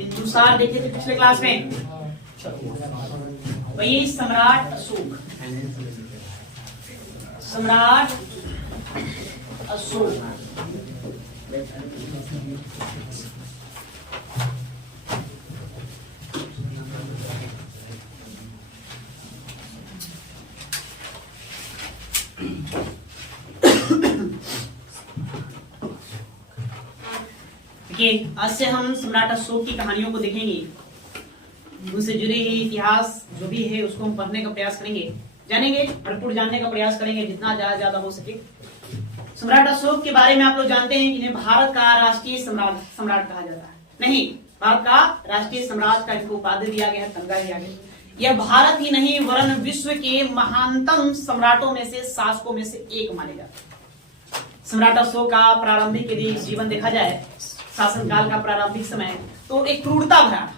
बिंदुसार देखे थे पिछले क्लास में। वही सम्राट अशोक, सम्राट अशोक। आज से हम सम्राट अशोक की कहानियों को देखेंगे, उनसे जुड़े हुए इतिहास जो भी है उसको हम पढ़ने का प्रयास करेंगे, जानेंगे, भरपूर जानने का प्रयास करेंगे जितना ज्यादा हो सके। सम्राट अशोक के बारे में आप लोग जानते हैं कि इन्हें भारत का राष्ट्रीय सम्राट कहा जाता है। नहीं, भारत का राष्ट्रीय सम्राट का इनको उपाधि दिया गया है, तमगा दिया गया। यह भारत ही नहीं वरन विश्व के महानतम सम्राटों में से, शासकों में से एक माने जाते हैं। सम्राट अशोक का प्रारंभिक यदि जीवन देखा जाए, शासनकाल का प्रारंभिक समय, तो एक क्रूरता भरा था।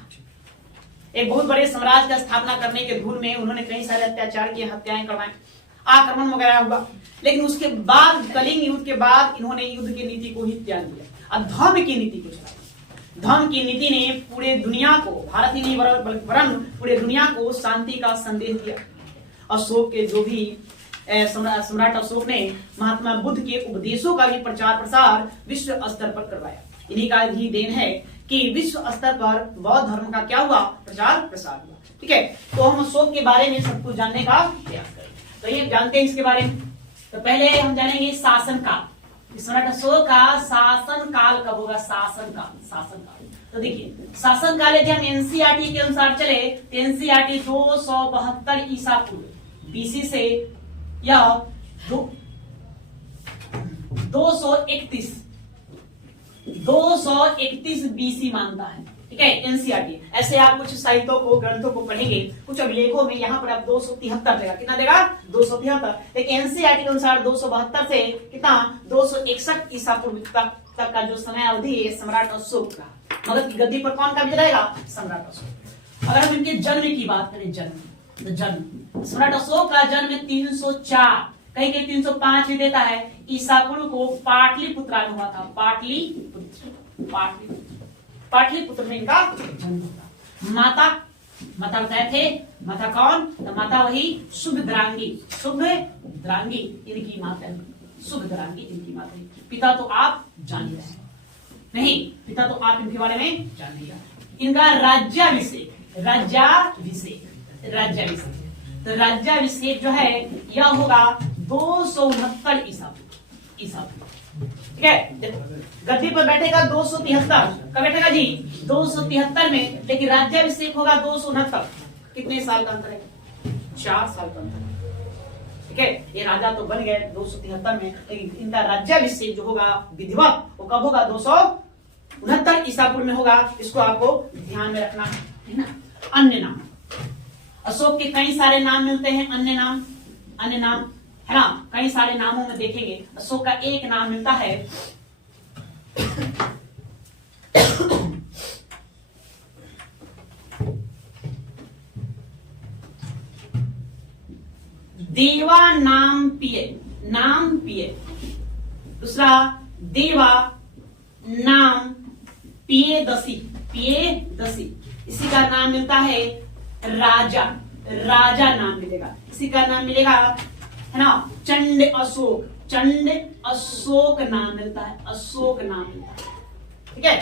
एक बहुत बड़े साम्राज्य का स्थापना करने के धूल में उन्होंने कई सारे अत्याचार किए, हत्याएं करवाएं, आक्रमण वगैरह हुआ। लेकिन उसके बाद कलिंग युद्ध के बाद इन्होंने युद्ध की नीति को ही त्याग दिया, अब धर्म की नीति को चला। धर्म की नीति ने पूरे दुनिया को, भारत ही नहीं वरन पूरे दुनिया को शांति का संदेश दिया। अशोक के जो भी सम्राट अशोक ने महात्मा बुद्ध के उपदेशों का भी प्रचार प्रसार विश्व स्तर पर करवाया। इन्हीं का भी देन है कि विश्व स्तर पर बौद्ध धर्म का क्या हुआ, प्रचार प्रसार हुआ। ठीक है, तो हम अशोक के बारे में सब कुछ जानने का प्रयास करें। तो ये जानते हैं इसके बारे में। तो पहले हम जानेंगे शासन काल। सम्राट अशोक का शासन काल कब होगा? शासन काल। तो देखिए, शासन काल यदि हम एनसीईआरटी के अनुसार चले तो एनसीईआरटी 272 ईसा पूर्व बीसी से या 231 बीसी मानता है। ठीक है, एनसीईआरटी। ऐसे आप कुछ साहित्यों को, ग्रंथों को पढ़ेंगे, कुछ अभिलेखों में यहाँ पर आप 273 देगा। कितना देगा? 273। लेकिन एनसीईआरटी के अनुसार 272 से कितना, 261 ईसा पूर्व तक का जो समय अवधि है सम्राट अशोक का। मगध की गद्दी पर कौन कब्जा रहेगा? सम्राट अशोक। अगर हम इनके जन्म की बात करें, जन्म सम्राट अशोक का जन्म 304, कहीं कहीं 305 भी देता है, ईसा पूर्व को पाटलिपुत्रा में हुआ था। पाटलिपुत्र में इनका जन्म हुआ। माता बताए थे, माता कौन? तो माता वही सुभद्रांगी इनकी माता, सुभद्रांगी इनकी माता। पिता तो आप जान ही रहे, नहीं पिता तो आप इनके बारे में जान लिया। इनका राज्याभिषेक तो राज्याभिषेक जो है यह होगा 269 ईसा पूर्व। ठीक है, गद्दी पर बैठेगा 273, कब बैठेगा जी? 273 में। लेकिन राज्याभिषेक होगा 269। कितने साल का अंतर है? 4 साल का अंतर है। ठीक है, ये राजा तो बन गए 273 में, लेकिन इनका राज्याभिषेक जो होगा विधिवत, वो कब होगा? 269 ईसा पूर्व में होगा। इसको आपको ध्यान में रखना है ना। अन्य नाम, अशोक के कई सारे नाम मिलते हैं, अन्य नाम है ना। कई सारे नामों में देखेंगे अशोक का एक नाम मिलता है देवा नाम पिए। दूसरा देवा नाम पियेदसी। इसी का नाम मिलता है राजा नाम मिलेगा। इसी का नाम मिलेगा है ना चंड अशोक नाम मिलता है। ठीक है,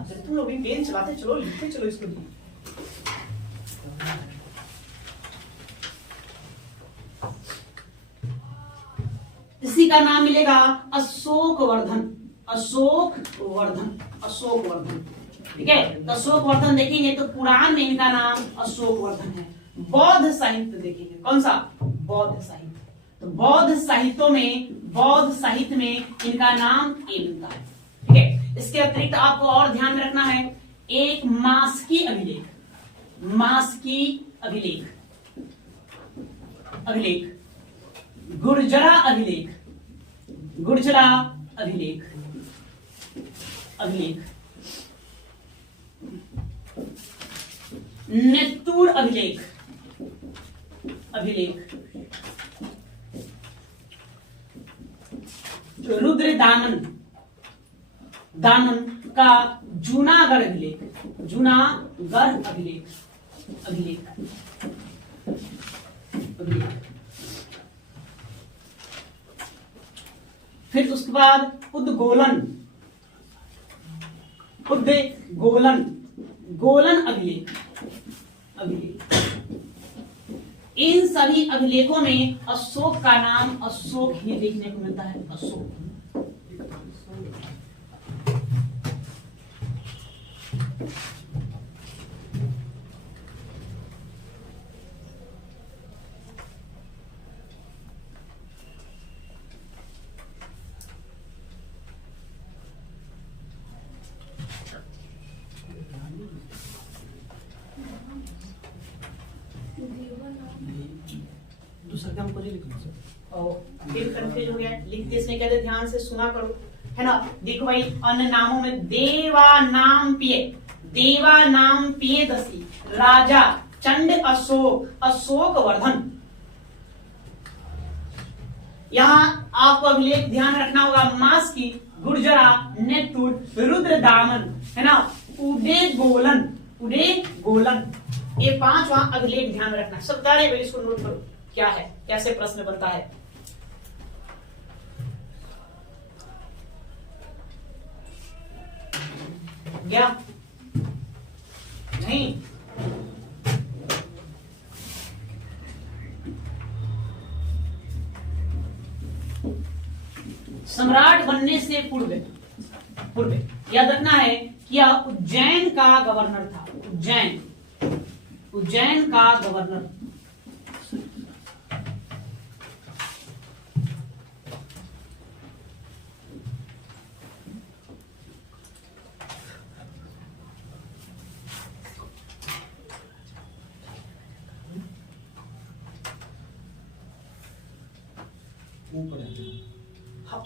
जब तुम लोग भी पेन चलाते चलो, लिखते चलो इसको। इसी का नाम मिलेगा अशोक वर्धन। ठीक है, तो अशोक वर्धन देखेंगे तो पुराण में इनका नाम अशोक वर्धन है। बौद्ध साहित्य देखेंगे, कौन सा? बौद्ध साहित्य। तो बौद्ध साहित्य में इनका नाम ए मिलता है। ठीक है, इसके अतिरिक्त आपको और ध्यान में रखना है एक मास्की अभिलेख, गुर्जरा अभिलेख, नेत्तूर अभिलेख, रुद्र दानन का जूनागढ़ अभिलेख, जूनागढ़ अभिलेख, अभिलेख, अभिलेख। फिर उसके बाद उद्गोलन, उद्गोलन, गोलन अभिलेख, अभिलेख। इन सभी अभिलेखों में अशोक का नाम अशोक ही देखने को मिलता है, अशोक। दूसरा काम को लिखना सर, और फिर कंफ्यूज हो गया, लिखते इसमें कहते ध्यान से सुना करो, है ना। देखो भाई, अन्य नामों में देवा नाम पिए, देवा नाम पिए दसी, राजा चंड अशोक, अशोक वर्धन। यहां आपको अभिलेख ध्यान रखना होगा, मास की, गुर्जरा, नेतुर, रुद्र दामन, है ना, उदय गोलन, उदय गोलन। ये 5 वहां अभिलेख ध्यान रखना। सब बता रहे, इसको नोट करो क्या है, कैसे प्रश्न बनता है। क्या नहीं, सम्राट बनने से पूर्व, पूर्व याद रखना है कि यह उज्जैन का गवर्नर था, उज्जैन, उज्जैन का गवर्नर।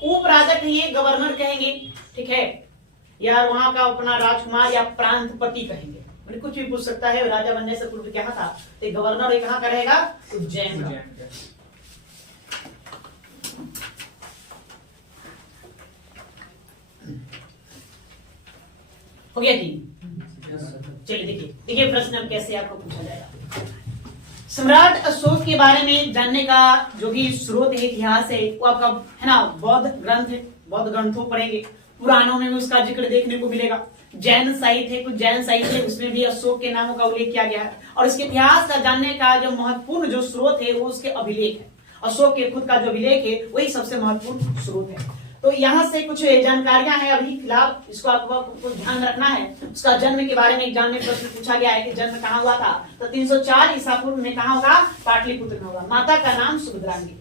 उप राजा कहिए, गवर्नर कहेंगे, ठीक है, या वहां का अपना राजकुमार या प्रांतपति कहेंगे, मतलब कुछ भी पूछ सकता है। राजा बनने से पूर्व क्या था, तो गवर्नर कहां का रहेगा, उज्जैन का। हो गया जी, चलिए देखिए, देखिए प्रश्न अब कैसे आपको पूछा जाएगा। सम्राट अशोक के बारे में जानने का जो भी स्रोत है, इतिहास है, वो आपका है ना बौद्ध ग्रंथ, बौद्ध ग्रंथों पढ़ेंगे, पुराणों में भी उसका जिक्र देखने को मिलेगा। जैन साहित्य है, कुछ जैन साहित्य है, उसमें भी अशोक के नामों का उल्लेख किया गया है। और इसके इतिहास का जानने का जो महत्वपूर्ण जो स्रोत है वो उसके अभिलेख है। अशोक के खुद का जो अभिलेख है वही सबसे महत्वपूर्ण स्रोत है। तो यहाँ से कुछ जानकारियां हैं अभी फिलहाल, इसको आपको ध्यान रखना है। उसका जन्म के बारे में एग्जाम में प्रश्न पूछा गया है कि जन्म कहाँ हुआ था, तो 304 ईसा पूर्व में कहाँ होगा, पाटलिपुत्र में होगा। माता का नाम सुभद्रांगी,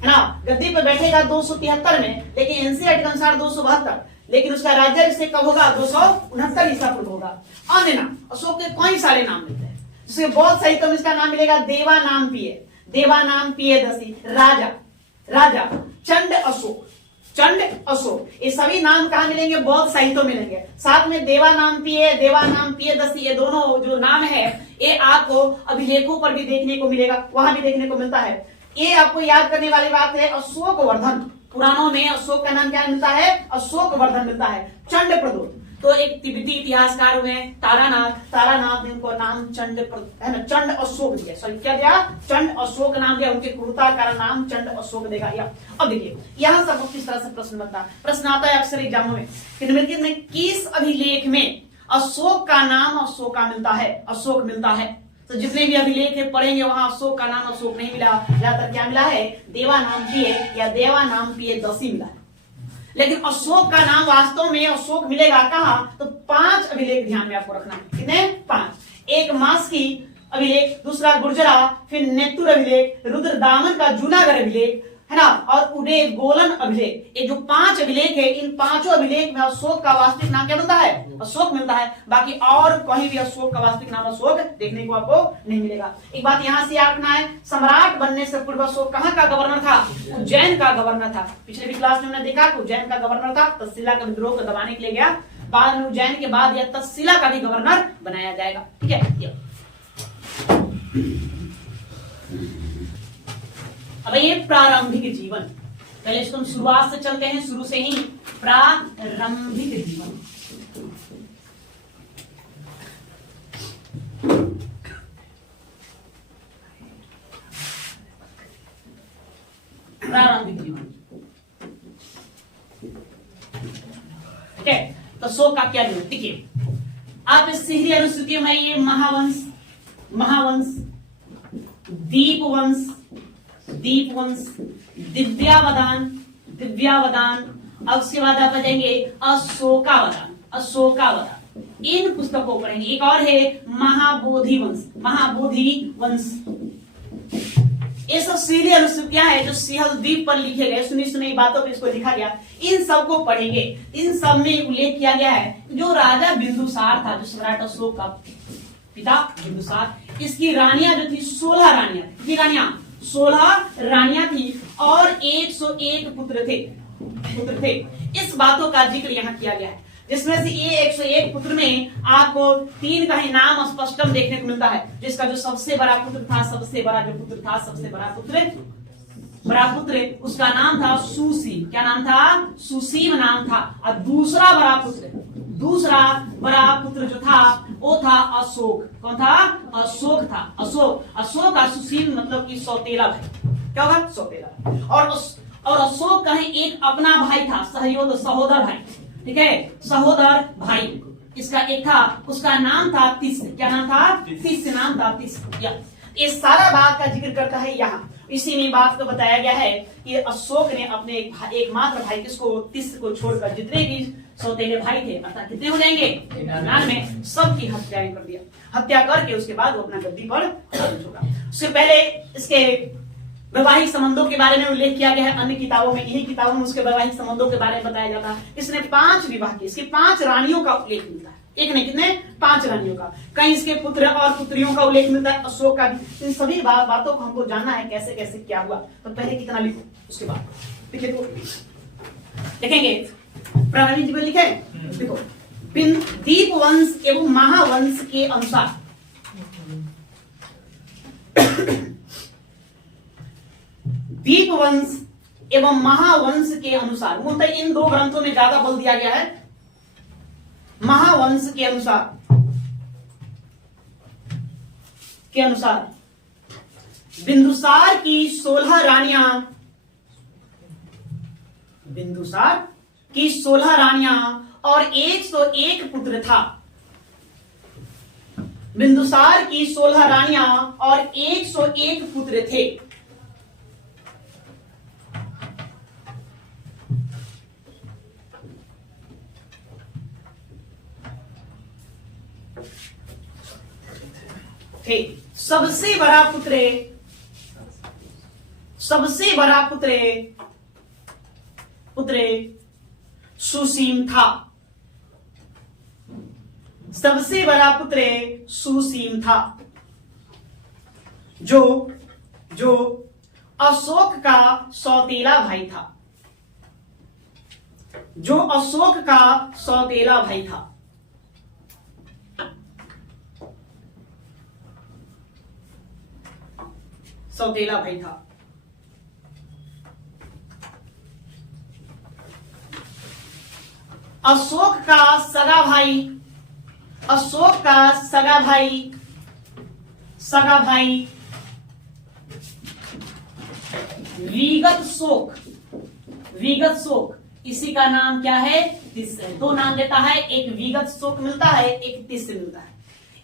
है ना। गद्दी पर बैठेगा 273 में, लेकिन एनसीईआरटी के अनुसार 272, लेकिन उसका राज्याभिषेक कब होगा, 269 ईसा पूर्व होगा। अन्य नाम अशोक के कई सारे नाम मिलते हैं, जिसके बहुत साहित्य में इसका नाम मिलेगा देवा नाम पिए, देवा नाम पिए दसी, राजा, राजा चंड अशोक, चंड अशोक, ये सभी नाम कहां मिलेंगे, बौद्ध साहित्यों में मिलेंगे। साथ में देवा नाम पिए दसी, ये दोनों जो नाम है ये आपको अभिलेखों पर भी देखने को मिलेगा, वहां भी देखने को मिलता है। ये आपको याद करने वाली बात है, अशोक वर्धन। पुराणों में अशोक का नाम क्या मिलता है, अशोक वर्धन मिलता है। चंड प्रदोत, तो एक तिब्बती इतिहासकार हुए तारानाथ, तारानाथ ने उनको नाम चंड है ना, चंड अशोक दिया। सॉरी क्या दिया, चंड अशोक नाम दिया, उनके क्रूरता का नाम चंड अशोक देगा। अब देखिए यहाँ सब किस तरह से प्रश्न बनता है। प्रश्न आता है अक्सर एग्जामों में, निम्नलिखित में किस अभिलेख में अशोक का नाम अशोक का मिलता है, अशोक मिलता है। तो जितने भी अभिलेख है पढ़ेंगे वहां अशोक का नाम अशोक नहीं मिला, ज्यादातर क्या मिला है, देवा नाम पिए या देवा नाम पिए दसी मिला है। लेकिन अशोक का नाम वास्तव में अशोक मिलेगा कहां, तो 5 अभिलेख ध्यान में आपको रखना है। कितने, 5। एक मास की अभिलेख, दूसरा गुर्जरा, फिर नेतुर अभिलेख, रुद्र दामन का जूनागढ़ अभिलेख, है ना, और उदय गोलन अभिलेख। ये जो 5 अभिलेख है, इन 5 अभिलेख में अशोक का वास्तविक नाम क्या मिलता है, अशोक मिलता है। बाकी और कहीं भी अशोक का वास्तविक नाम अशोक देखने को आपको नहीं मिलेगा। एक बात यहां से याद रखना है, सम्राट बनने से पूर्व अशोक कहां का गवर्नर था, उज्जैन का गवर्नर था। पिछले भी क्लास में हमने देखा कि उज्जैन का गवर्नर था, तक्षशिला का विद्रोह को दबाने के लिए गया। बाद में उज्जैन के बाद यह तक्षशिला का भी गवर्नर बनाया जाएगा। ठीक है, अब ये प्रारंभिक जीवन, पहले इसको हम शुरुआत से चलते हैं, शुरू से ही। प्रारंभिक जीवन, प्रारंभिक जीवन। ठीक है, तो शोक का क्या जीवन? देखिए आप इस सीधी अनुसूचियों में ये महावंश, महावंश, दीपवंश, दीपवंश, दिव्यावदान, दिव्यावदान, अब उसके बाद आप बचेंगे अशोकावदान, अशोकावदान। इन पुस्तकों को पढ़ेंगे। एक और है महाबोधि वंश, महाबोधि वंश। ये सब सीधी अनुसूचियां है जो सिंहल द्वीप पर लिखे गए, सुनी सुनी बातों पर इसको लिखा गया। इन सब को पढ़ेंगे। इन सब में उल्लेख किया गया है जो राजा बिंदुसार था, जो सम्राट अशोक का पिता बिंदुसार, इसकी रानियां जो थी 16 रानियां थी। कितनी रानियां? 16 रानियां थी और 101 पुत्र थे, पुत्र थे। इस बातों का जिक्र यहाँ किया गया है, जिसमें से ये 101 पुत्र में आपको 3 का ही नाम स्पष्टम देखने को मिलता है। जिसका जो सबसे बड़ा पुत्र था, सबसे बड़ा जो पुत्र था, सबसे बड़ा पुत्र उसका नाम था सुसीम। क्या नाम था? सुसीम नाम था। और दूसरा बड़ा पुत्र जो था वो था अशोक। कौन था? अशोक था। अशोक का सुसीम मतलब कि सौतेला भाई। क्या होगा? सौतेला। और अशोक का ही एक अपना भाई था, सहोदर भाई। ठीक है, सहोदर भाई इसका एक था, उसका नाम था तिस। क्या नाम था? तिस नाम था, तिस। ये सारा बात का जिक्र करता है यहाँ। इसी में बात को बताया गया है कि अशोक ने अपने एकमात्र भाई किसको? तिस को छोड़कर जितने भी सौतेले भाई थे, अर्थात कितने हो जाएंगे? 99, सबकी हत्या कर दिया। हत्या करके उसके बाद वो अपना गद्दी पर होगा। उससे पहले इसके वैवाहिक संबंधों के बारे में उल्लेख किया गया है अन्य किताबों में। इन्हीं किताबों में उसके वैवाहिक संबंधों के बारे में बताया जाता है। इसने 5 विवाह किए, इसकी 5 रानियों का उल्लेख मिलता है। एक नहीं, कितने? 5 रानियों का। कहीं इसके पुत्र और पुत्रियों का उल्लेख मिलता है, अशोक का भी। इन सभी बातों को हमको जानना है कैसे कैसे क्या हुआ। तो पहले कितना लिखो, उसके बाद लिखे तो लिखेंगे। प्रारंभिक जीवन लिखे, देखो दीप वंश एवं महावंश के अनुसार दीप वंश एवं महावंश के अनुसार, मूलतः इन 2 ग्रंथों में ज्यादा बल दिया गया है। महावंश के अनुसार बिंदुसार की 16 रानियां, बिंदुसार की 16 रानियां और 101 पुत्र था। बिंदुसार की 16 रानियां और 101 पुत्र थे। सबसे बड़ा पुत्र सुसीम था। सबसे बड़ा पुत्र सुसीम था, जो अशोक का सौतेला भाई था, जो अशोक का सौतेला भाई था। सौतेला भाई था। अशोक का सगा भाई, अशोक का सगा भाई विगत शोक, इसी का नाम क्या है? तिस है। 2 नाम देता है, एक विगत शोक मिलता है, एक तिस मिलता है।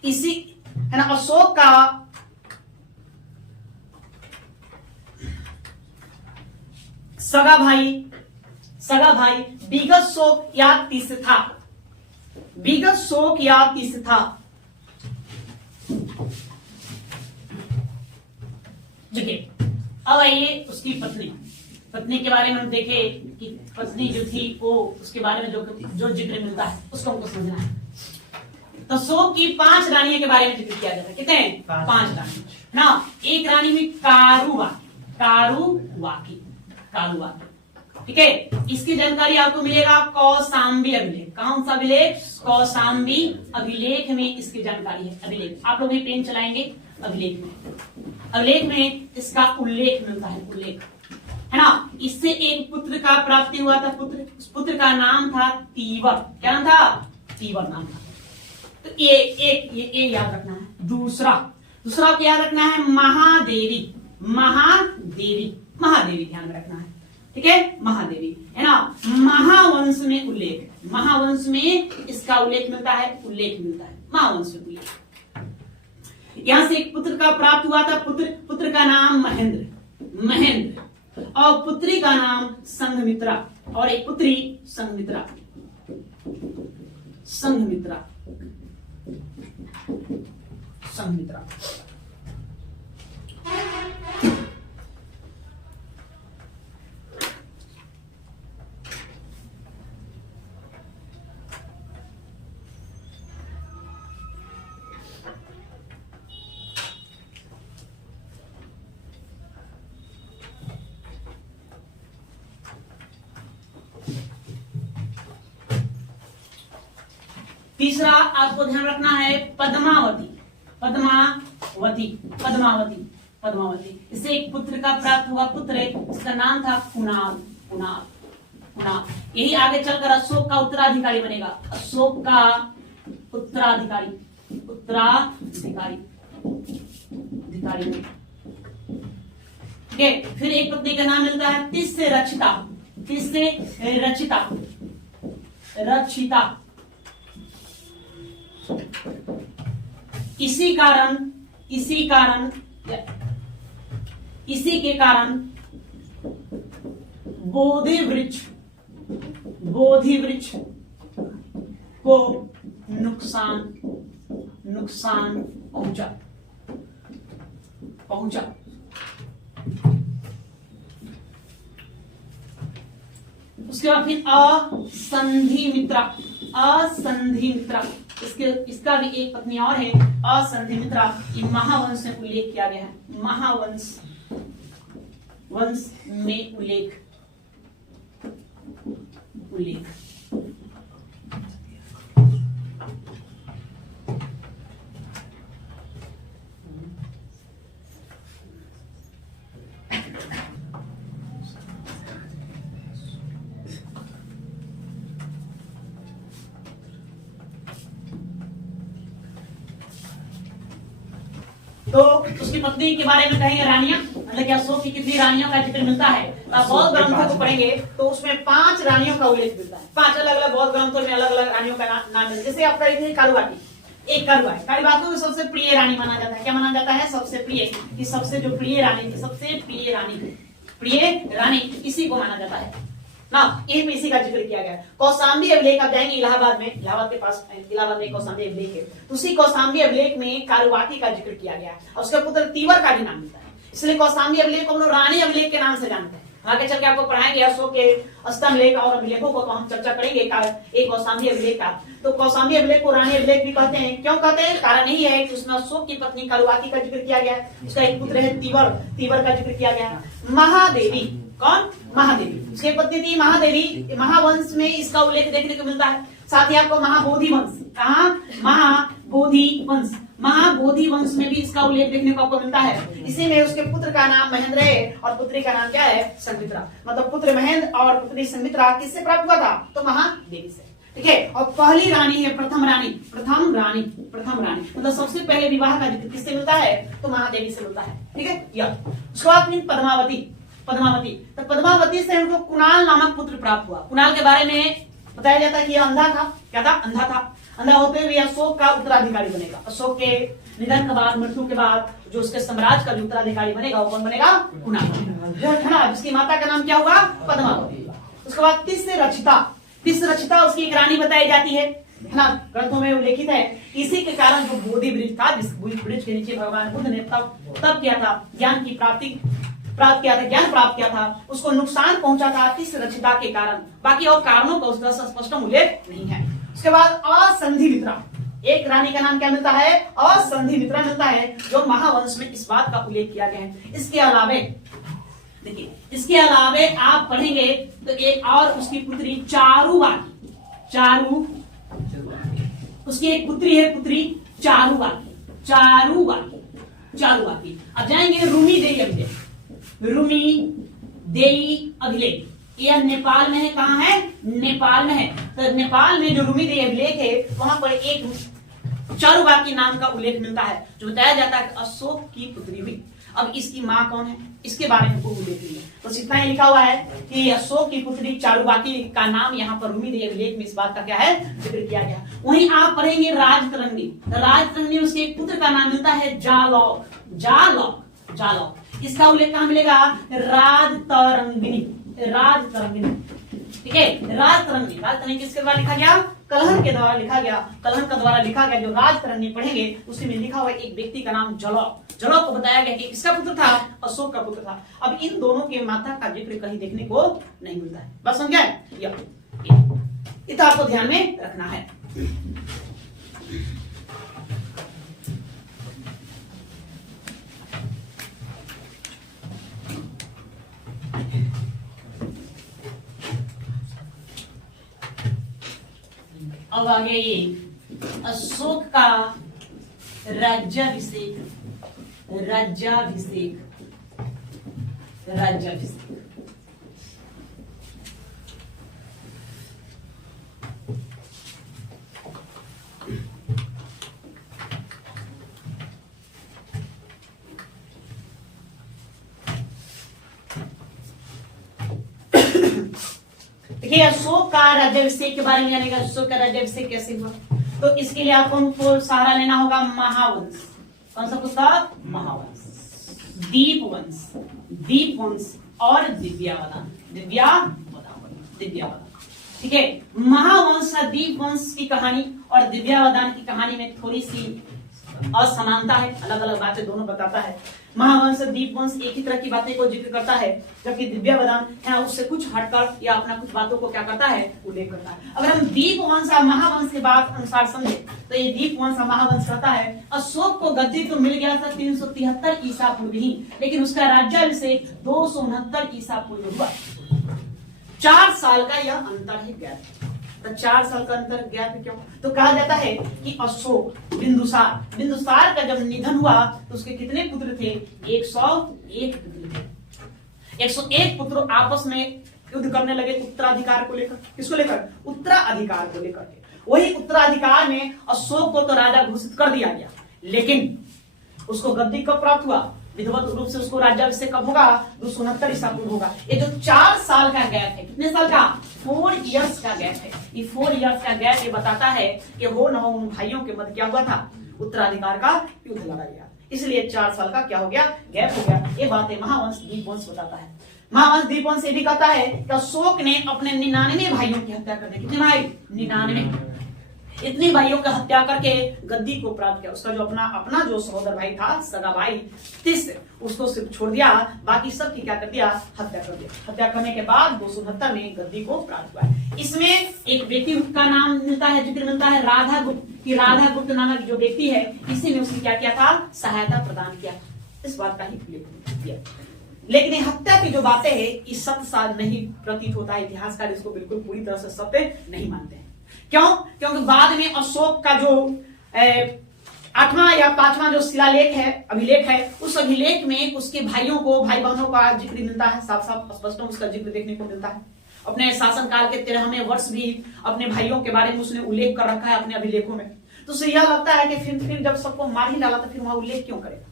इसी है ना, अशोक का सगा भाई विगत शोक या तिस था, विगत शोक या तिस था। ठीक है, अब आइए उसकी पत्नी के बारे में हम देखे कि पत्नी जो थी वो, उसके बारे में जो जिक्र मिलता है उसको हमको समझना है। तो शोक की 5 रानियों के बारे में जिक्र किया जाता है। कितने? 5 रानी ना। एक रानी में कारुवाकी। ठीक है, इसकी जानकारी आपको मिलेगा कौशाम्बी अभिलेख। कौन सा अभिलेख? कौशाम्बी अभिलेख में इसकी जानकारी है। अभिलेख आप लोग भी पेन चलाएंगे। अभिलेख में इसका उल्लेख मिलता है, उल्लेख है ना। इससे एक पुत्र का प्राप्ति हुआ था। उस पुत्र का नाम था तीवर। क्या नाम था? तीवर नाम था। तो ये याद रखना है। दूसरा को याद रखना है महादेवी। महादेवी, महादेवी ध्यान में रखना है, ठीक है, महादेवी है ना। महावंश में उल्लेख, महावंश में इसका उल्लेख मिलता है, महावंश में उल्लेख। यहां से एक पुत्र का प्राप्त हुआ था, पुत्र का नाम महेंद्र और पुत्री का नाम संघमित्रा, और एक पुत्री संघमित्रा। तीसरा आपको ध्यान रखना है पद्मावती। इससे एक पुत्र का प्राप्त हुआ, पुत्र इसका नाम था कुणाल। यही आगे चलकर अशोक का उत्तराधिकारी बनेगा, अशोक का उत्तराधिकारी। ठीक है, फिर एक पत्नी का नाम मिलता है तिस्से रक्षिता। इसी के कारण बोधि वृक्ष को नुकसान पहुंचा। उसके बाद फिर असंधि मित्रा, इसका भी एक पत्नी और है, असंधि मित्रा। ये महावंश में उल्लेख किया गया है, महावंश में उल्लेख। तो उसकी पत्नी के बारे में कहेंगे रानियां, मतलब कि अशोक की कितनी रानियों का जिक्र मिलता है। आप बौद्ध ग्रंथों को पढ़ेंगे तो उसमें 5 रानियों का उल्लेख मिलता है, 5 अलग अलग बौद्ध ग्रंथों में अलग अलग रानियों का नाम मिलता है। जैसे आप करेंगे कालुबाटी, एक कालुबाटी को सबसे प्रिय रानी माना जाता है। क्या माना जाता है? सबसे प्रिय, कि सबसे जो प्रिय रानी थी, प्रिय रानी इसी को माना जाता है ना। इसी का जिक्र किया गया है। कौशाम्बी अभिलेख आप जाएंगे इलाहाबाद में, इलाहाबाद के पास इलाहाबाद में कौशाम्बी अभिलेख है, तो उसी कौशाम्बी अभिलेख में कारुबाटी का जिक्र किया गया है और उसका पुत्र तीवर का भी नाम मिलता है। इसलिए कौशाम्बी अभिलेख को हम लोग रानी अभिलेख के नाम से जानते हैं। आगे चल के आपको पढ़ाएंगे अशोक के अष्टलेख और अभिलेखों को, तो हम चर्चा करेंगे एक कौशाम्बी अभिलेख का। तो कौशाम्बी अभिलेख को रानी अभिलेख भी कहते हैं। क्यों कहते हैं? कारण यही है कि उसमें अशोक की पत्नी कारुबाटी का जिक्र किया गया है, उसका एक पुत्र है तीवर का जिक्र किया गया है। महादेवी, कौन? महादेवी, उसकी पत्नी थी महादेवी। महावंश में इसका उल्लेख देखने को मिलता है। साथ ही आपको महाबोधि वंश, कहा? महाबोधि वंश में भी इसका उल्लेख देखने को आपको मिलता है। इसी में उसके पुत्र का नाम महेंद्र है और पुत्री का नाम क्या है? संघमित्रा। मतलब पुत्र महेंद्र और पुत्री संघमित्रा किससे प्राप्त हुआ था? तो महादेवी से। ठीक है, और पहली रानी है प्रथम रानी। मतलब सबसे पहले विवाह का जिक्र किससे मिलता है? तो महादेवी से मिलता है। ठीक है, उसके बाद पद्मावती। तो पद्मावती से उनको कुणाल नामक पुत्र प्राप्त हुआ। कुणाल के बारे में बताया जाता है कि यह अंधा था। क्या था? अंधा था। अंधा होते हुए अशोक का उत्तराधिकारी बनेगा। अशोक के निधन के बाद, मृत्यु के बाद जो उसके साम्राज्य का जो उत्तराधिकारी बनेगा वो कौन बनेगा? कुणाल, जिसकी माता का नाम क्या होगा? पद्मावती। उसके बाद तिस्से रक्षिता उसकी एक रानी बताई जाती है ना, ग्रंथों में उल्लेखित है। इसी के कारण जो बोधि वृक्ष था, जिस वृक्ष के नीचे भगवान बुद्ध ने तब किया था, ज्ञान प्राप्त किया था, उसको नुकसान पहुंचा था तिस्से रक्षिता के कारण। बाकी और कारणों का उसका स्पष्ट उल्लेख नहीं है। उसके बाद असंधि मित्रा, एक रानी का नाम क्या मिलता है? असंधि मित्रा मिलता है, जो महावंश में इस बात का उल्लेख किया गया है। इसके अलावे आप पढ़ेंगे तो एक और उसकी पुत्री चारुवाकी, उसकी एक पुत्री है, पुत्री चारुवाकी। अब जाएंगे रूमी देई अभिलेख। यह नेपाल में है। कहाँ है? नेपाल में है। तो नेपाल में जो रूमी देई अभिलेख है वहां पर एक चारुवाकी नाम का उल्लेख मिलता है, जो बताया जाता है कि अशोक की पुत्री हुई। अब इसकी माँ कौन है, इसके बारे में पूर्व उल्लेख है। तो इतना ही लिखा हुआ है कि अशोक की पुत्री चारुबाकी का नाम यहाँ पर रूमी अभिलेख में इस बात का क्या है जिक्र किया गया। वहीं आप पढ़ेंगे राजतरंगी, राजतरंगी उसके एक पुत्र का नाम मिलता है जालौक, जालौक, जालौक। इसका उल्लेख कहां मिलेगा, राजतरंगिनी, राजतरंगिनी, ठीक है। राजतरंगिनी, राजतरंगिनी किसके द्वारा लिखा गया, कलहन के द्वारा लिखा गया, कलहन का द्वारा लिखा गया। जो राजतरंगिनी पढ़ेंगे उसी में लिखा हुआ एक व्यक्ति का नाम जलौक, जलौक को बताया गया कि किसका पुत्र था, अशोक का पुत्र था। अब इन दोनों के माता का जिक्र कहीं देखने को नहीं मिलता है। बस समझ गए, इतना आपको ध्यान में रखना है। अब आगे ये अशोक का राज्याभिषेक, राज्याभिषेक, राज्याभिषेक। देखिए अशोक का राज्याभिषेक के बारे में जानेगा, अशोक का राज्याभिषेक कैसे हुआ। तो इसके लिए आपको सहारा लेना होगा महावंश। कौन सा पुस्तक, महावंश, दीपवंश, दीपवंश और दिव्यावदान, दिव्यावदान, दिव्यावदान, ठीक है। महावंश और दीपवंश की कहानी और दिव्यावदान की कहानी में थोड़ी सी असमानता है, अलग अलग बातें दोनों बताता है। महावंश दीपवंश एक ही तरह की बातें को जिक्र करता है, जबकि दिव्यावदान है उससे कुछ हटकर या अपना कुछ बातों को क्या करता है, उल्लेख करता है। अगर हम दीपवंश और महावंश के बात अनुसार समझे तो ये दीपवंश और महावंश कहता है अशोक को गद्दी तो मिल गया था 373 ईसा पूर्व ही, लेकिन उसका राज्याभिषेक 269 ईसा पूर्व हुआ। 4 साल का यह अंतर है, गैप। तो 4 साल का अंतर गैप क्यों, तो कहा जाता है कि अशोक बिंदुसार, बिंदुसार का जब निधन हुआ तो उसके कितने पुत्र थे, 101 पुत्र थे। 101 पुत्र आपस में युद्ध करने लगे उत्तराधिकार को लेकर। किसको लेकर, उत्तराधिकार को लेकर के। वही उत्तराधिकार में अशोक को तो राजा घोषित कर दिया गया, लेकिन उसको गद्दी कब प्राप्त हुआ, विधिवत रूप से उसको राज्याभिषेक कब होगा, 269 ईसा पूर्व होगा। ये जो 4 साल का गैप है, कितने साल का, 4 इयर्स का गैप है। ये 4 इयर्स का गैप ये बताता है कि हो न हो उन भाइयों के मध्य क्या हुआ था, उत्तराधिकार का युद्ध लड़ा गया, इसलिए 4 साल का क्या हो गया, गैप हो गया। ये बातें महावंश दीपवंश बताता है। महावंश दीपवंश ये भी कहता है कि अशोक ने अपने 99 भाइयों की हत्या कर दी। कितने भाई, 99, इतने भाइयों की हत्या करके गद्दी को प्राप्त किया। उसका जो अपना जो सहोदर भाई था, सगा भाई तिस, उसको सिर्फ छोड़ दिया, बाकी सब की क्या कर दिया, हत्या कर दिया। हत्या करने के बाद 269 में गद्दी को प्राप्त हुआ। इसमें एक व्यक्ति का नाम मिलता है, जिक्र मिलता है राधा गुप्त की। राधा गुप्त नामक जो व्यक्ति है, इसी ने उसने क्या किया था, सहायता प्रदान किया। इस बात का ही उल्लेख किया। लेकिन ये हत्या की जो बातें हैं, इस सत्य नहीं प्रतीत होता है। इतिहासकार इसको बिल्कुल पूरी तरह से सत्य नहीं मानते हैं। क्यों, क्योंकि बाद में अशोक का जो 8वां या 5वां जो शिलालेख है, अभिलेख है, उस अभिलेख में उसके भाइयों को, भाई बहनों का जिक्र मिलता है, साफ साफ स्पष्ट उसका जिक्र देखने को मिलता है। अपने शासनकाल के 13वें वर्ष भी अपने भाइयों के बारे में उसने उल्लेख कर रखा है अपने अभिलेखों में। तो उसे यह लगता है कि फिर जब सबको मार ही डाला तो फिर वहां उल्लेख क्यों करेगा,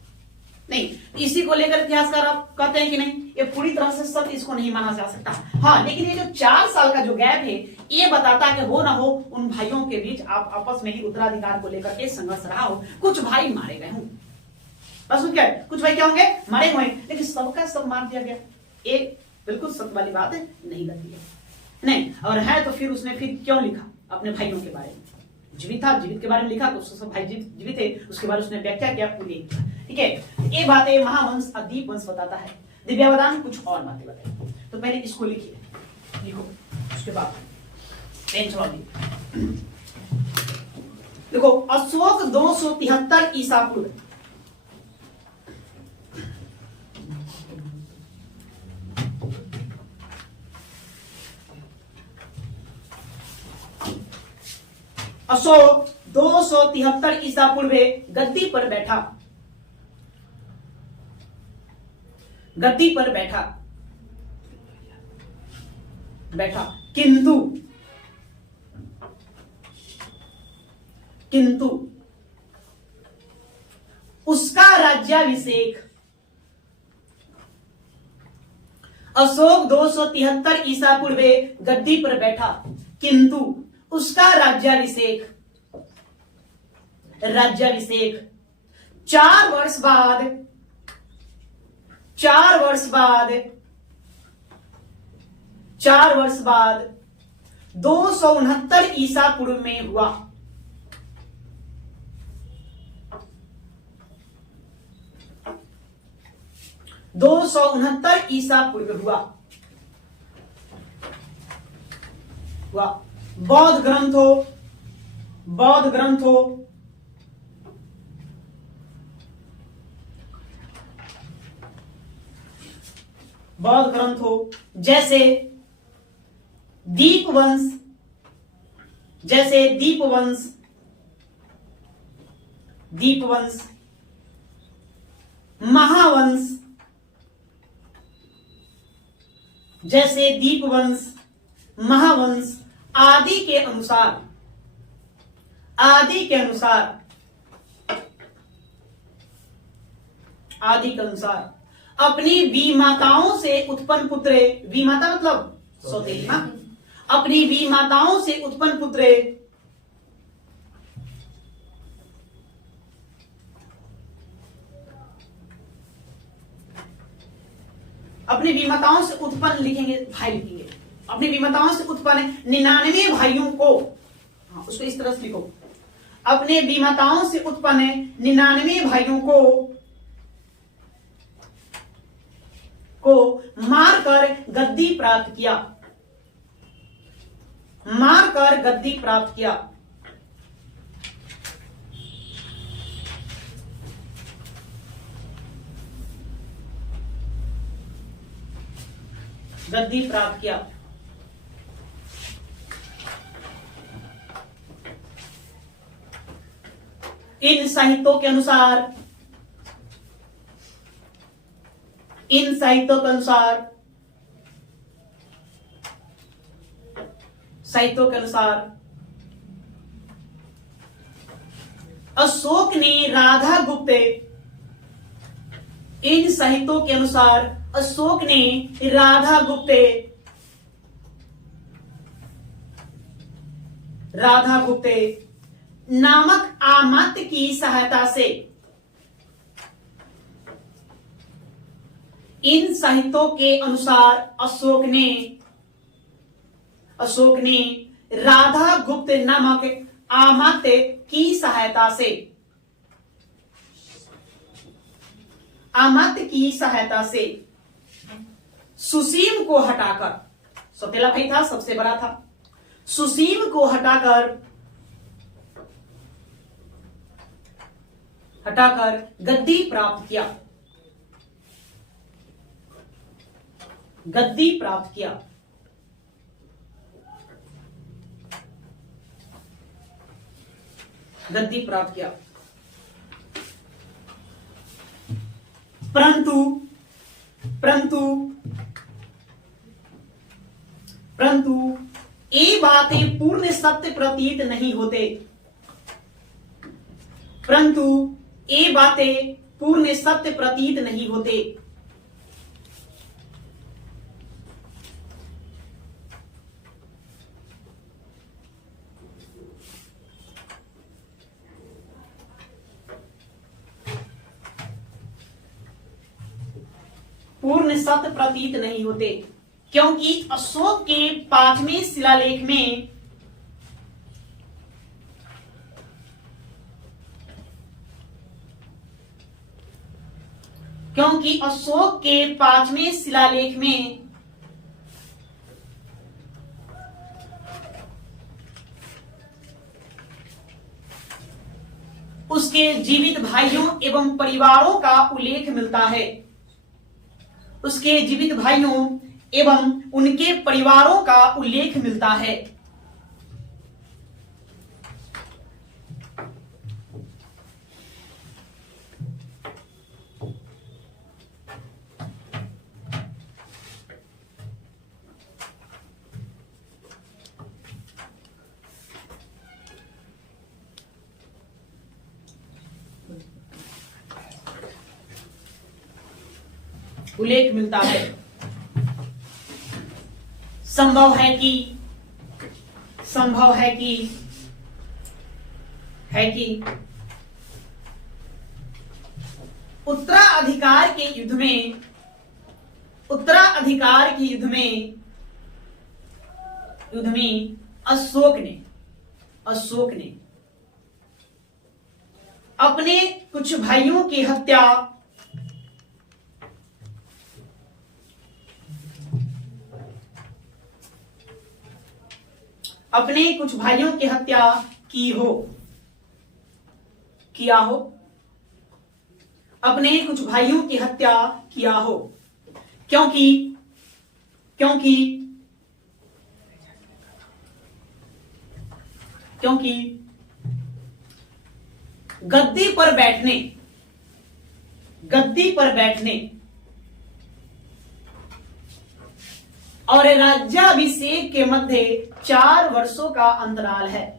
नहीं। इसी को लेकर इतिहासकार आप कहते हैं कि नहीं, ये पूरी तरह से सत्य इसको नहीं माना जा सकता। हाँ, लेकिन ये जो 4 साल का जो गैप है, ये बताता है कि हो ना हो उन भाइयों के बीच आप आपस में ही उत्तराधिकार को लेकर के संघर्ष रहा हो। कुछ भाई मारे गए हों, बस क्या है, कुछ भाई क्या होंगे, मारे हुए, लेकिन सबका सब मार दिया गया। एक बिल्कुल सत्य वाली बात है, नहीं लगती है, नहीं। और है तो फिर उसने फिर क्यों लिखा अपने भाइयों के बारे में, जीवित था, जीवित के बारे में लिखा, तो उसको सब भाई जीवित थे, उसके बारे में उसने व्याख्या किया, उल्लेख किया। ठीक है, ये बातें महावंश और दीपवंश बताता है। दिव्यावदान कुछ और बातें बताए। तो पहले इसको लिखिए, लिखो, उसके बाद देखो, अशोक 273 ईसा पूर्व, अशोक 273 ईसा पूर्व गद्दी पर बैठा, गद्दी पर बैठा, किंतु उसका राज्याभिषेक अशोक 273 ईसा पूर्वे गद्दी पर बैठा, किंतु उसका राज्याभिषेक 4 वर्ष बाद 269 ईसा पूर्व में हुआ। ईसा पूर्व हुआ। बौद्ध ग्रंथों जैसे दीपवंश, महावंश आदि के अनुसार अपनी विमाताओं से उत्पन्न पुत्रे, विमाता मतलब सौतेली मां, अपनी विमाताओं से उत्पन्न पुत्रे अपनी विमाताओं से उत्पन्न लिखेंगे, भाई लिखेंगे, अपनी विमाताओं से उत्पन्न 99 भाइयों को, उसको इस तरह से लिखो, अपने विमाताओं से उत्पन्न 99 भाइयों को मारकर गद्दी प्राप्त किया। इन साहित्यों के अनुसार अशोक ने राधा गुप्ते नामक अमात्य की सहायता से, इन साहित्यों के अनुसार अशोक ने राधा गुप्त नामक अमात्य की सहायता से सुसीम को हटाकर, सौतेला भाई था, सबसे बड़ा था, सुसीम को हटाकर गद्दी प्राप्त किया। परंतु ये बातें पूर्ण सत्य प्रतीत नहीं होते। क्योंकि अशोक के 5वें शिलालेख में उसके जीवित भाइयों एवं परिवारों का उल्लेख मिलता है। उसके जीवित भाइयों एवं उनके परिवारों का उल्लेख मिलता है। संभव है कि उत्तराधिकार के युद्ध में अशोक ने अपने कुछ भाइयों की हत्या किया हो क्योंकि गद्दी पर बैठने और राज्याभिषेक के मध्य 4 वर्षों का अंतराल है।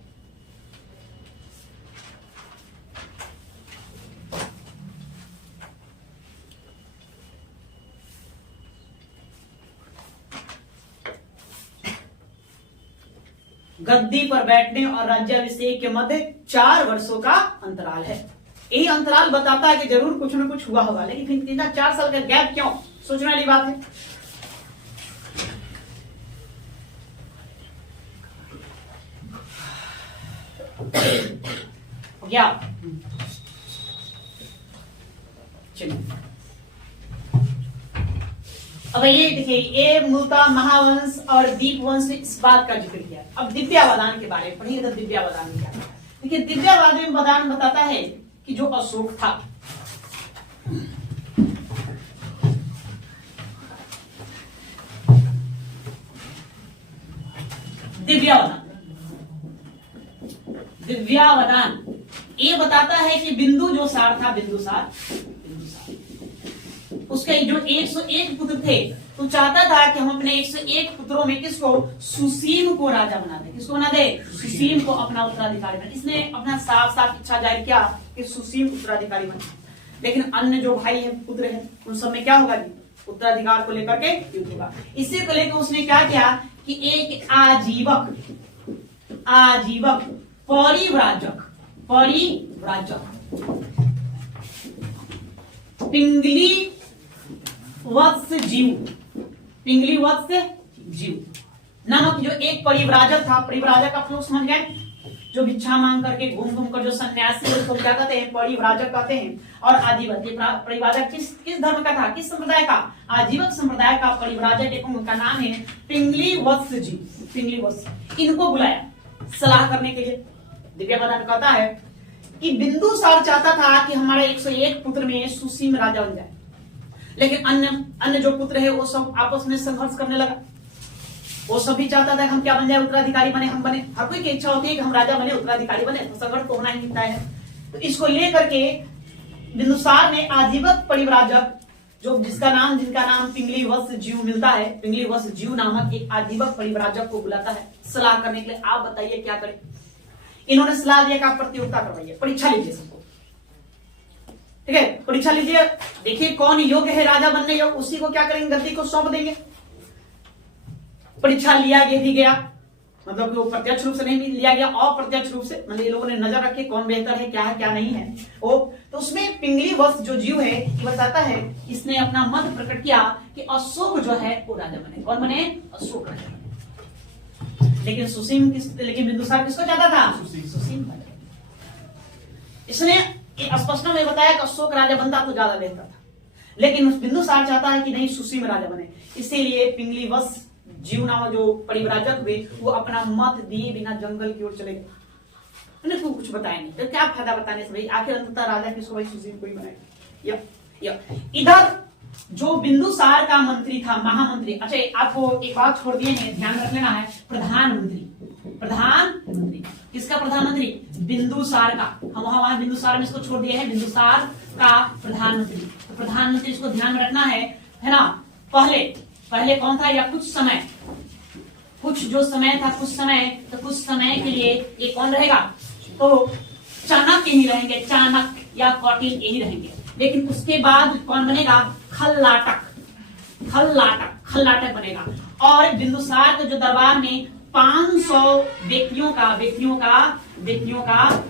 गद्दी पर बैठने और राज्याभिषेक के मध्य 4 वर्षों का अंतराल है। यही अंतराल बताता है कि जरूर कुछ न कुछ हुआ होगा, लेकिन फिर 3-4 साल का गैप क्यों? सोचने वाली बात है। क्या चलिए अब ये देखिए, ये मूलतः महावंश और दीपवंश इस बात का जिक्र किया। अब दिव्यावदान के बारे में पढ़िए। दिव्यावदान में क्या है? देखिए, दिव्यावदान बताता है कि जो अशोक था, दिव्यावदान ये बताता है कि बिंदु जो सार था, बिंदुसार उसके जो 101 पुत्र थे, तो चाहता था कि हम अपने 101 पुत्रों में किसको? सुसीम को राजा बना दे। किसको बना दे? सुसीम को अपना उत्तराधिकारी बना। इसने अपना साफ इच्छा जाहिर किया कि सुसीम उत्तराधिकारी बने। लेकिन अन्य जो भाई है, पुत्र है, उन सब में क्या होगा जी? उत्तराधिकार को लेकर के युद्ध होगा। इसी को लेकर उसने क्या किया कि एक आजीवक परिव्राजक पिंगली वत्स जीव नामक जो एक परिव्राजक था। परिव्राजक आप लोग समझ गए, जो भिक्षा मांग करके घूम कर जो सन्यासी उसको क्या कहते हैं? परिव्राजक कहते हैं। और आजीवक, परिव्राजक किस धर्म का था? किस संप्रदाय का? आजीवक संप्रदाय का परिव्राजक एक उनका नाम है पिंगली वत्स जीव। इनको बुलाया सलाह करने के लिए। दिव्यावदान कहता है कि बिंदुसार चाहता था कि हमारे 101 पुत्र में सुसीम राजा बन जाए, लेकिन अन्य जो पुत्र है वो सब आपस में संघर्ष करने लगा। वो सभी चाहता था कि हम क्या बन जाए? उत्तराधिकारी बने, हम बने। हर कोई की इच्छा होती है कि हम राजा बने, उत्तराधिकारी बने, तो संघर्ष तो होना ही मिलता है। तो इसको लेकर के बिंदुसार ने आजीवक परिव्राजक जिनका नाम पिंगली वत्स जीव मिलता है, पिंगली वत्स जीव नामक एक आजीवक परिव्राजक को बुलाता है सलाह करने के लिए। आप बताइए क्या करें? इन्होंने सलाह दिया कि आप प्रतियोगिता करवाइए, परीक्षा लीजिए सबको। ठीक है, परीक्षा लीजिए, देखिए कौन योग्य है राजा बनने योग्य, उसी को क्या करेंगे? गद्दी को सौंप देंगे। परीक्षा लिया गया, मतलब कि वो प्रत्यक्ष रूप से नहीं लिया गया, अप्रत्यक्ष रूप से, मतलब ये लोगों ने नजर रखे कौन बेहतर है, क्या नहीं है वो। तो उसमें पिंगली वत्स जो जीव है ये बताता है, इसने अपना मत प्रकट किया कि अशोक जो है वो राजा बने। कौन बने? अशोक राजा बने। लेकिन बिंदुसार किसको चाहता था? सुसीम राजा। इसने स्पष्ट में बताया कि अशोक राजा बनता तो ज्यादा बेहतर था, लेकिन बिंदुसार चाहता है कि नहीं, सुसीम राजा बने। इसीलिए पिंगली वत्स जीव नामक जो परिव्राजक हुए वो अपना मत दिए बिना जंगल की ओर चले गए। उन्हें कुछ बताया नहीं, तो क्या फायदा बताने से भाई? आखिर अंततः राजा किसको? भाई सुसीम को ही बनाएगा। इधर जो बिंदुसार का मंत्री था, महामंत्री। अच्छा, आपको एक बात छोड़ दिए हैं, ध्यान रख लेना है। प्रधानमंत्री किसका? प्रधानमंत्री बिंदुसार का। हम वहां बिंदुसार में इसको छोड़ दिए हैं, बिंदुसार का प्रधानमंत्री। तो प्रधानमंत्री इसको ध्यान में रखना है ना। पहले कौन था? या कुछ समय के लिए ये कौन रहेगा? तो चाणक्य ही रहेंगे, चाणक्य या कौटिल्य यही रहेंगे। लेकिन उसके बाद कौन बनेगा? खल्लाटक बनेगा। और बिंदुसार के जो दरबार में 500 व्यक्तियों का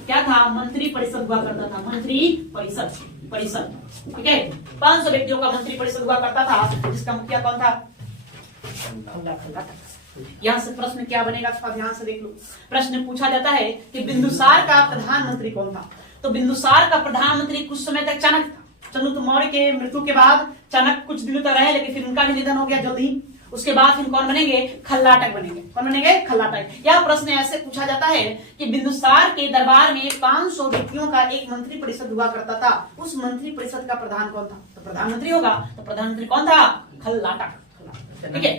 क्या था, मंत्री परिषद हुआ करता था। मंत्री परिषद, ठीक है, 500 व्यक्तियों का मंत्री परिषद हुआ करता था, जिसका मुखिया कौन था, यहां से प्रश्न क्या बनेगा, थोड़ा ध्यान से देख लो। प्रश्न पूछा जाता है कि बिंदुसार का प्रधानमंत्री कौन था। तो बिंदुसार का प्रधानमंत्री कुछ समय तक चाणक्य था। चंद्रगुप्त मौर्य के मृत्यु के बाद चाणक्य कुछ दिनों तक रहे, लेकिन फिर उनका भी निधन हो गया जल्दी। उसके बाद फिर कौन बनेंगे, खल्लाटक बनेंगे। कौन बनेंगे, खल्लाटक। यह प्रश्न ऐसे पूछा जाता है कि बिंदुसार के दरबार में 500 व्यक्तियों का एक मंत्री परिषद हुआ करता था, उस मंत्री परिषद का प्रधान कौन था। तो प्रधानमंत्री होगा, तो प्रधानमंत्री कौन था, खल्लाटक। ठीक है,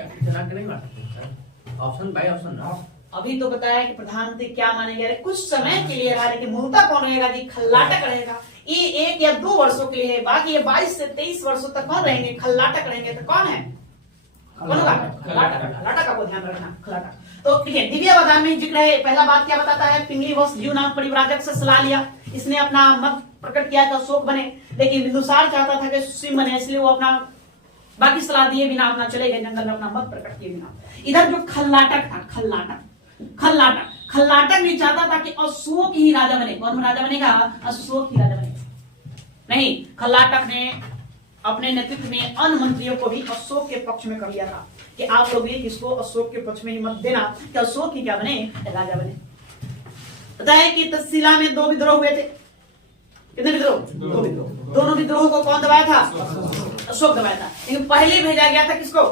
ऑप्शन बाय ऑप्शन ना। अभी तो बताया कि प्रधानमंत्री क्या मानेंगे, अरे कुछ समय के लिए रहा, लेकिन मूलतः कौन रहेगा जी, खल्लाटक रहेगा। ये 1 या 2 वर्षों के लिए है, बाकी ये 22 से 23 वर्षों तक कौन रहेंगे, खल्लाटक रहेंगे। तो कौन है, कौन होगा, खल्लाटक का को ध्यान रखना, खल्लाटक। तो ठीक है, दिव्यावधान में जिक्र है। पहला बात क्या बताता है, पिंगली वंश जीव नामक परिव्राजक से सलाह लिया, इसने अपना मत प्रकट किया था अशोक बने, लेकिन बिंदुसार चाहता था कि सुसीम बने, इसलिए वो अपना बाकी सलाह दिए बिना अपना चले गए जंगल में, अपना मत प्रकट किए बिना। इधर जो खल्लाटक था, खल्लाटक भी चाहता था कि अशोक ही राजा बने। कौन राजा बनेगा, अशोक ही राजा बनेगा। नहीं, खल्लाटक ने अपने नेतृत्व में अन्य मंत्रियों को भी अशोक के पक्ष में कर लिया था कि आप लोग भी किसको, अशोक के पक्ष में ही मत देना कि अशोक ही क्या बने, राजा बने। पता है कि तक्षशिला में 2 विद्रोह हुए थे। कितने विद्रोह, 2 विद्रोह। दोनों विद्रोह को कौन दबाया था, अशोक दबाया था। लेकिन पहले भेजा गया था किसको,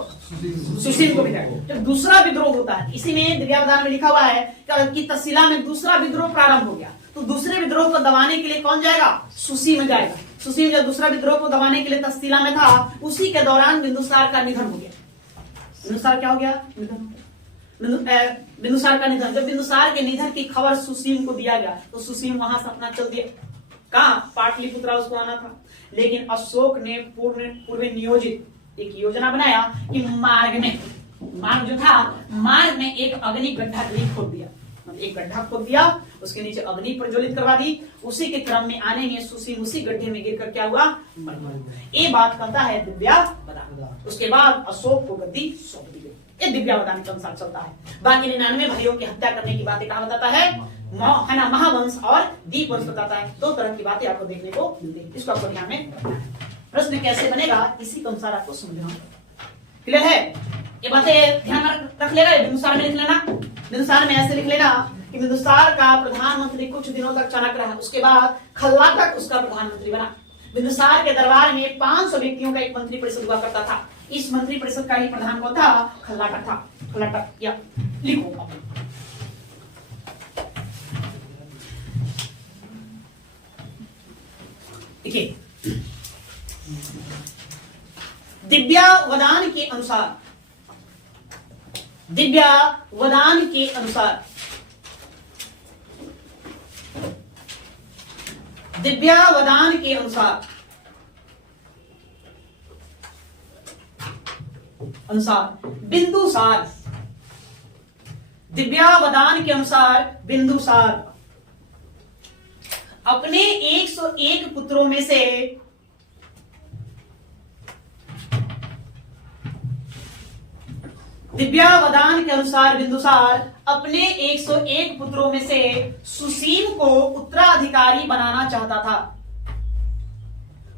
सुसीम को भेजा गया। जब दूसरा विद्रोह होता है, इसी में दिव्यावधान में लिखा हुआ है कि तक्षशिला में दूसरा विद्रोह प्रारंभ हो गया, तो दूसरे विद्रोह को दबाने के लिए कौन जाएगा, सुसीम जाएगा। सुसीम जब दूसरा विद्रोह को दबाने के लिए तक्षशिला में था, उसी के दौरान बिंदुसार का निधन हो गया। बिंदुसार क्या हो गया, बिंदुसार का निधन। जब बिंदुसार के निधन की खबर सुसीम को दिया गया, तो सुसीम वहां से अपना चल दिया, कहा पाटलिपुत्रा उसको आना था। लेकिन अशोक ने पूर्व नियोजित एक योजना बनाया कि मार्ग जो था, मार्ग में एक अग्नि गड्ढा खोद दिया, एक गड्ढा खोद दिया, उसके नीचे अग्नि प्रज्वलित करवा दी। उसी के क्रम में आने में सुसीम उसी गड्ढे में गिरकर क्या हुआ, मर गया। ये बात कहता है दिव्यावधान। उसके बाद अशोक को गद्दी सौंप दी गई। ये दिव्यावधान के अनुसार चलता है। बाकी 99 भाइयों की हत्या करने की बातें कहा बताता है ना, महावंश और दीप वंश बताता है। 2 तरह की बातें आपको देखने को मिलती है, इसको आपको ध्यान में रखना है। प्रश्न कैसे बनेगा, इसी के अनुसार आपको समझना। क्लियर है, ये बातें ध्यान रख लेना। बिंदुसार में लिख लेना, बिंदुसार में ऐसे लिख लेना कि बिंदुसार का प्रधानमंत्री कुछ दिनों तक चाणक्य रहा, उसके बाद खल्लाटक उसका प्रधानमंत्री बना। बिंदुसार के दरबार में 500 व्यक्तियों का एक मंत्री परिषद हुआ करता था। इस मंत्री परिषद का ही प्रधान कौन था, खल्लाटक था। खल्लाटक या लिखो, देखिए दिव्यावधान के अनुसार, दिव्यावधान के अनुसार, दिव्यावधान के अनुसार बिंदुसार, दिव्यावधान के अनुसार बिंदुसार अपने 101 पुत्रों में से दिव्यावधान के अनुसार बिंदुसार अपने 101 पुत्रों में से सुसीम को उत्तराधिकारी बनाना चाहता था।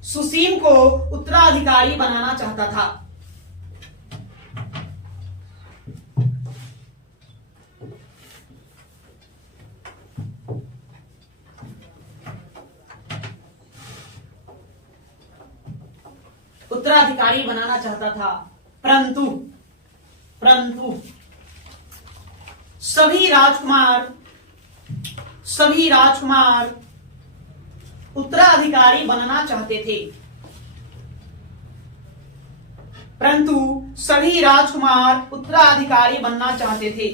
सुसीम को उत्तराधिकारी बनाना चाहता था। उत्तराधिकारी बनाना चाहता था, परंतु सभी राजकुमार उत्तराधिकारी बनना चाहते थे, परंतु सभी राजकुमार उत्तराधिकारी बनना चाहते थे।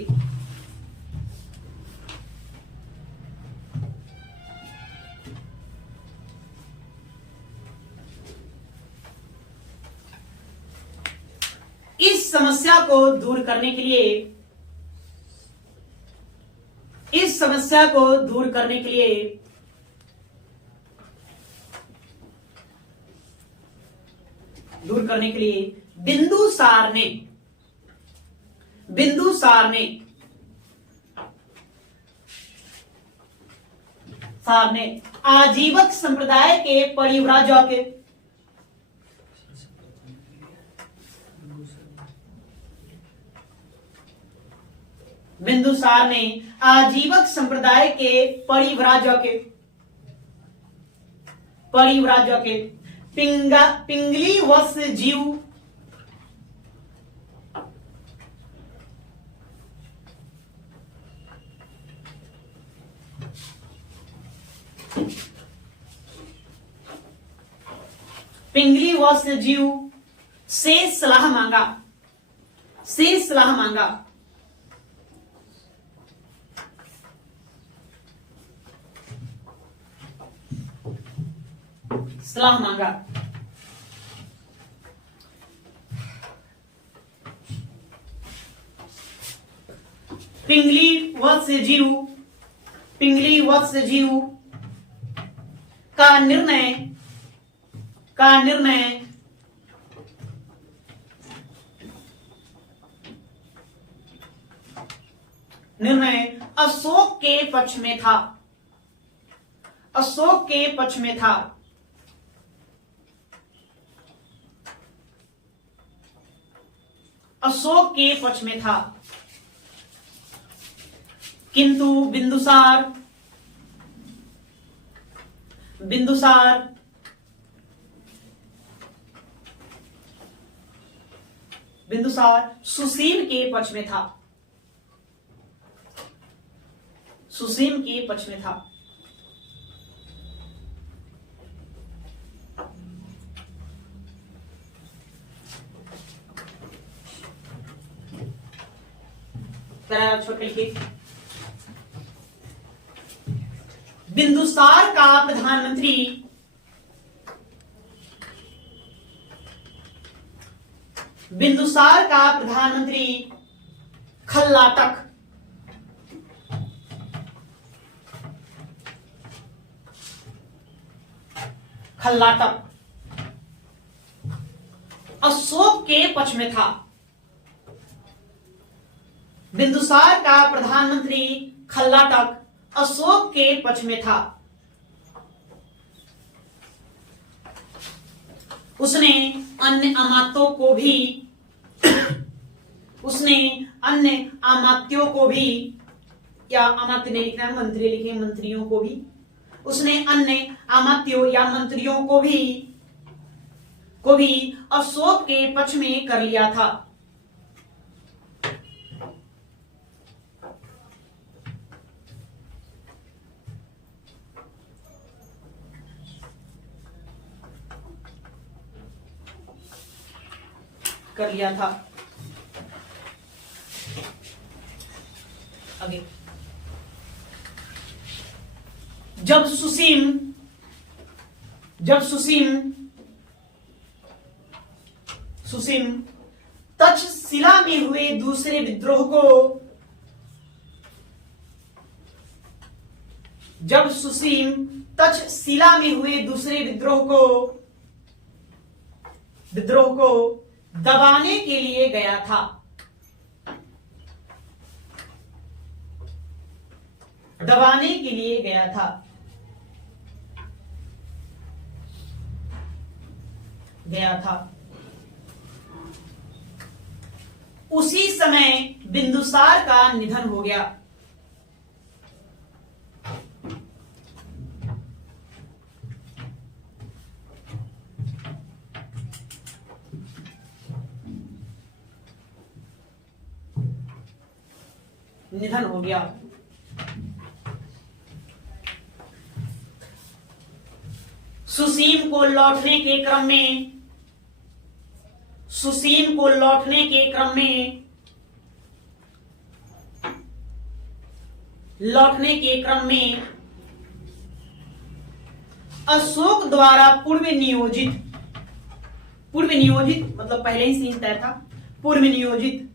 इस समस्या को दूर करने के लिए, इस समस्या को दूर करने के लिए बिंदुसार ने बिंदुसार ने आजीवक संप्रदाय के परिव्राजक बिंदुसार ने आजीवक संप्रदाय के परिव्राजक पिंगली वत्स जीव से सलाह मांगा पिंगली वत्स जीव का निर्णय अशोक के पक्ष में था। किंतु बिंदुसार सुसीम के पक्ष में था। छोटे लिखिए, बिंदुसार का प्रधानमंत्री खल्लाटक अशोक के पक्ष में था। बिंदुसार का प्रधानमंत्री खल्लाटक अशोक के पक्ष में था। उसने अन्य अमात्यों को भी या अमात्य नहीं लिखना है, मंत्री लिखे, मंत्रियों को भी, उसने अन्य अमात्यों या मंत्रियों को भी अशोक के पक्ष में कर लिया था। आगे, जब सुसीम तक्षशिला में हुए दूसरे विद्रोह को दबाने के लिए गया था। उसी समय बिंदुसार का निधन हो गया। सुसीम को लौटने के क्रम में अशोक द्वारा पूर्व नियोजित मतलब पहले ही सीन तय था। पूर्व नियोजित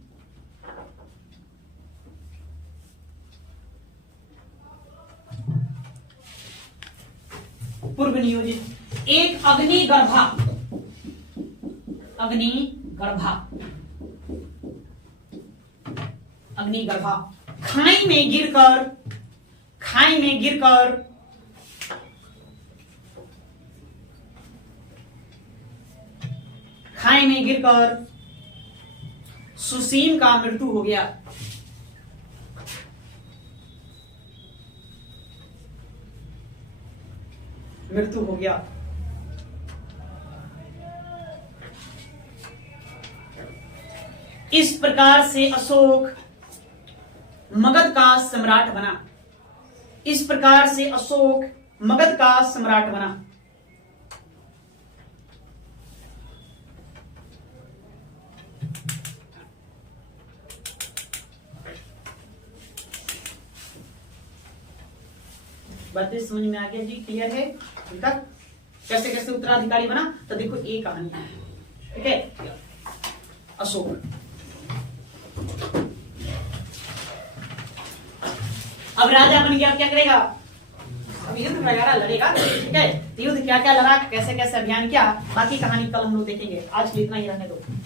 एक अग्निगर्भा अग्निगर्भा। खाई में गिरकर, खाई में गिरकर खाई में गिरकर सुसीम का मृत्यु हो गया। मृत्यु हो गया। इस प्रकार से अशोक मगध का सम्राट बना। इस प्रकार से अशोक मगध का सम्राट बना। बातें समझ में आ गया जी? क्लियर है अभी तक? कैसे कैसे उत्तराधिकारी बना? तो देखो ये कहानी है, ठीक है। अशोक अब राजा बन गया, क्या करेगा? अब युद्ध वगैरह लड़ेगा, ठीक है। तो युद्ध क्या क्या लड़ा, कैसे कैसे अभियान किया, बाकी कहानी कल हम लोग देखेंगे। आज के लिए इतना ही रहने दो।